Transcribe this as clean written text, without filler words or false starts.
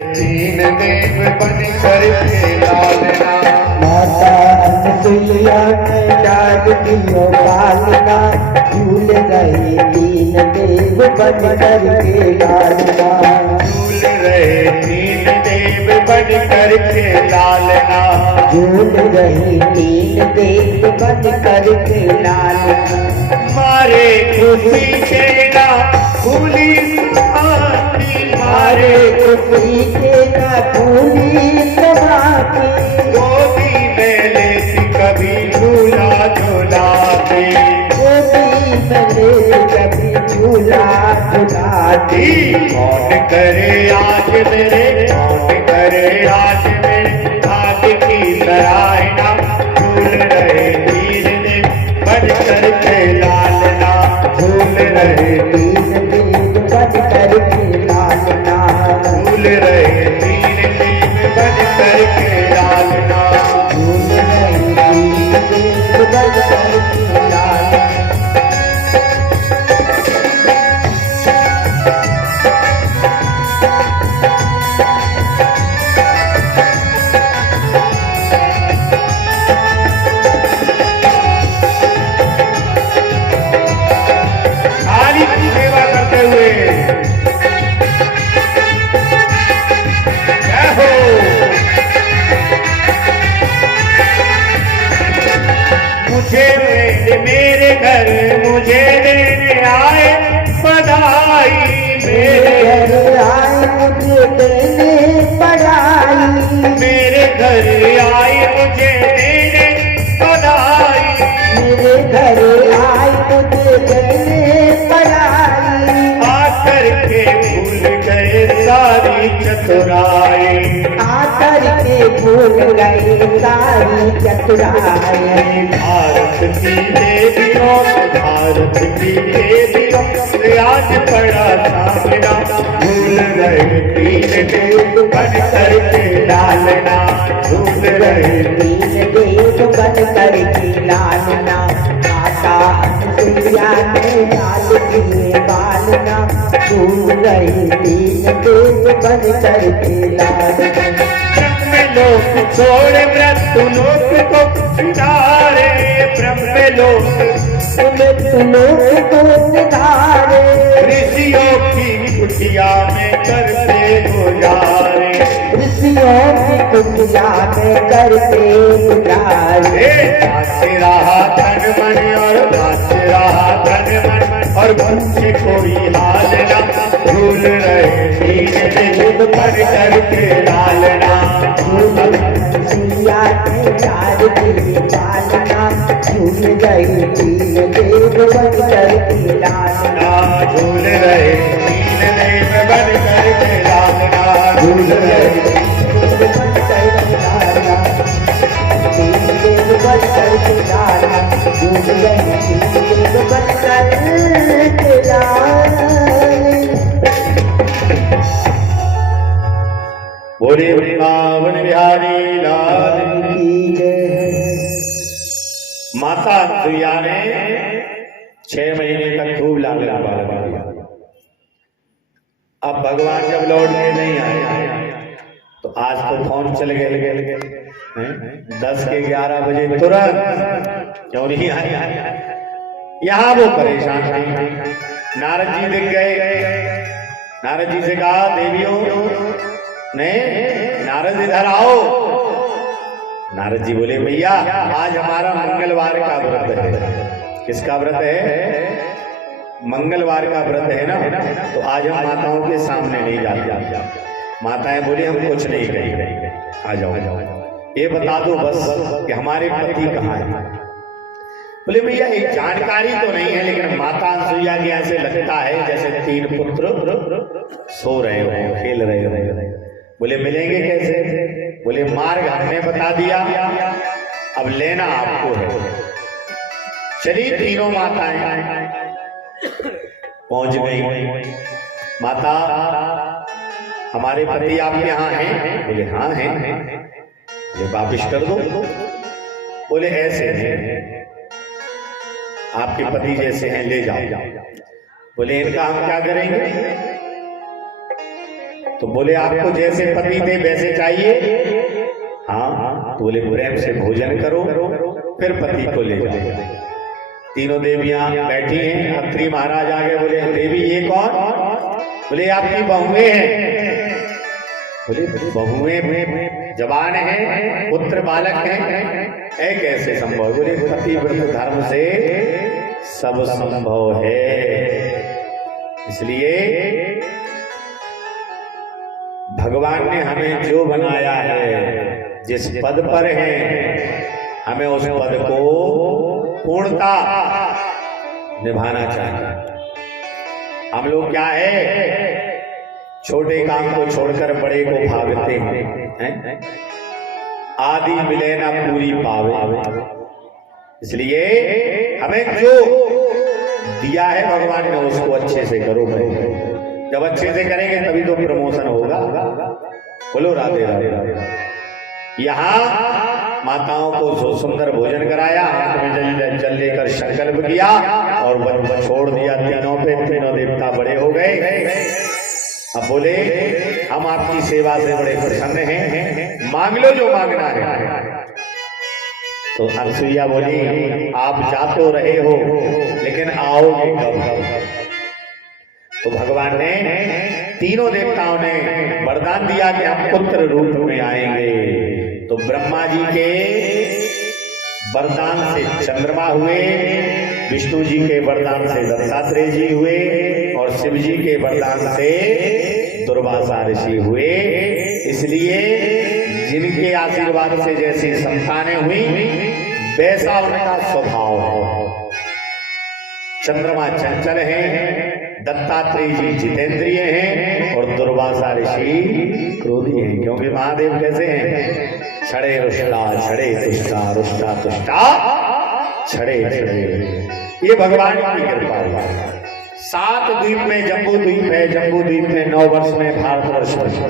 तीन देव बन कर के लालना, माता अनसुईया ने डाल दियो पालना, झूल रहे तीन देव बन कर के लालना। झूल रहे तीन देव बन कर के लालना, झूल रहे तीन देव बन कर के लालना। मारे खुशी के ना भूली समाती, मारे खुशी के न भूली समाती, गोदी में लेती कभी झूला झूलाती, गोदी में ले कभी झूला झूलाती। कौन करे आज मेरे, कौन करे आज मेरे भाग्य की सराहना, झूल रहे तीन दिन बन कर के लालना, झूल रहे तीन देव बन कर के लालना, झूल रहे तीन दिन बन कर के लालना। झूल रहे तीन देव बन कर के लालना। काली की सेवा करते हुए जय हो। मुझे मेरे घर मुझे देने आए बधाई, मेरे घर आए मुझे देने पढ़ाई, मेरे घर आई मुझे देने बधाई, मेरे घर आए मुझे देने पढ़ाई। आकर के भूल गए सारी चतुराई, आकर के भूल गई सारी चतुराई। भारत की देवियों, भारत की देवियों से आज पड़ा सामना, भूल रहे तीन देव बन कर के लालना, भूल रहे तीन देव बन कर के लालना। माता अनसुईया ने डाल दिए बालना, झूल रही तीन देव बन कर के लालना। ब्रह्म लोक छोड़ मृत्यु लोक को सुधारे, ब्रह्म लोक मृत्यु लोक को सिधारे, ऋषियों की कुटिया में करते गुजारे, ऋषियों की कुटिया में करते गुजारे। नाच रहा धन मन और नाच रहा धन मन और बच्चे कोई हाल ना, भूल रहे तीन देव बन कर के लालना, अनसुईया ने डाल दिए बालना, झूल रही तीन देव बन कर के लालना। झूल रहे तीन देव बन कर के लालना, झूल रहे तीन देव बन कर के लालना, तीन देव बन कर के लालना, झूल रही तीन देव बन कर के लालना। बोले वृंदावन बिहारी लाल की जय। माता अनसुईया ने 6 महीने तक खूब लालन पालन किया। अब भगवान जब लौट के नहीं आए तो आज तो फोन चल गए 10 के 11 बजे तुरंत क्यों नहीं आए। यहाँ वो परेशान थे। नारद जी दिख गए। नारद जी से कहा देवियों नहीं, नारद इधर आओ। नारद जी बोले भैया आज हमारा मंगलवार का व्रत है। किसका व्रत है? मंगलवार का व्रत है ना, तो आज हम माताओं के सामने नहीं जाते। माताएं बोली हम कुछ नहीं करेंगे, आ जाओ ये बता दो बस कि हमारे पति कहाँ है। बोले भैया एक जानकारी तो नहीं है, लेकिन माता अनसुईया के ऐसे लगता है जैसे 3 पुत्र सो रहे हो, खेल रहे हो। बोले मिलेंगे कैसे? बोले मार्ग हमने बता दिया, अब लेना आपको है। चली तीनों माताएं पहुंच गई। माता हमारे पति आपके यहाँ हैं? बोले हाँ हैं। ये वापिस कर दो। बोले ऐसे हैं, आपके पति जैसे हैं, ले जाओ। बोले इनका हम क्या करेंगे? तो बोले आपको जैसे पति थे वैसे चाहिए? हाँ। तो बोले प्रेम से भोजन करो फिर पति को ले जाओ। तीनों देवियां बैठी हैं। अत्रि महाराज आगे बोले देवी ये कौन? बोले आपकी बहुएं हैं। बोले बहुएं जवान हैं, पुत्र बालक हैं, कैसे संभव? बोले पतिव्रत धर्म से सब संभव है। इसलिए भगवान ने हमें जो बनाया है, जिस पद पर है, हमें उस पद को पूर्णता निभाना चाहिए। हम लोग क्या है, छोटे काम को छोड़कर बड़े को भागते हैं। आदि मिले ना पूरी पावे। इसलिए हमें जो दिया है भगवान ने उसको अच्छे से करो। जब अच्छे से करेंगे तभी तो प्रमोशन होगा। बोलो राधे राधे। यहाँ माताओं को सुंदर भोजन कराया, हाथ में जल लेकर संकल्प किया और छोड़ दिया तीनों पे। तीनों देवता बड़े हो गए। अब बोले हम आपकी सेवा से बड़े प्रसन्न हैं, मांग लो जो मांगना है। तो अनसुईया बोली आप जा तो रहे हो लेकिन आओगे कब? तो भगवान ने, तीनों देवताओं ने वरदान दिया कि हम पुत्र रूप में आएंगे। तो ब्रह्मा जी के वरदान से चंद्रमा हुए, विष्णु जी के वरदान से दत्तात्रेय जी हुए और शिव जी के वरदान से दुर्वासा ऋषि हुए। इसलिए जिनके आशीर्वाद से जैसी संतानें हुई वैसा उनका स्वभाव है। चंद्रमा चंचल है, दत्तात्रेय जी जितेंद्रिय हैं और दुर्वासा ऋषि क्रोधी हैं। क्योंकि महादेव कैसे हैं? छड़े रुष्टा छड़े तुष्टा रुष्टा तुष्टा छड़े छड़े। ये भगवान की कृपा है। 7 द्वीप में जम्बू द्वीप है। जम्बू द्वीप में 9 वर्ष में भारतवर्ष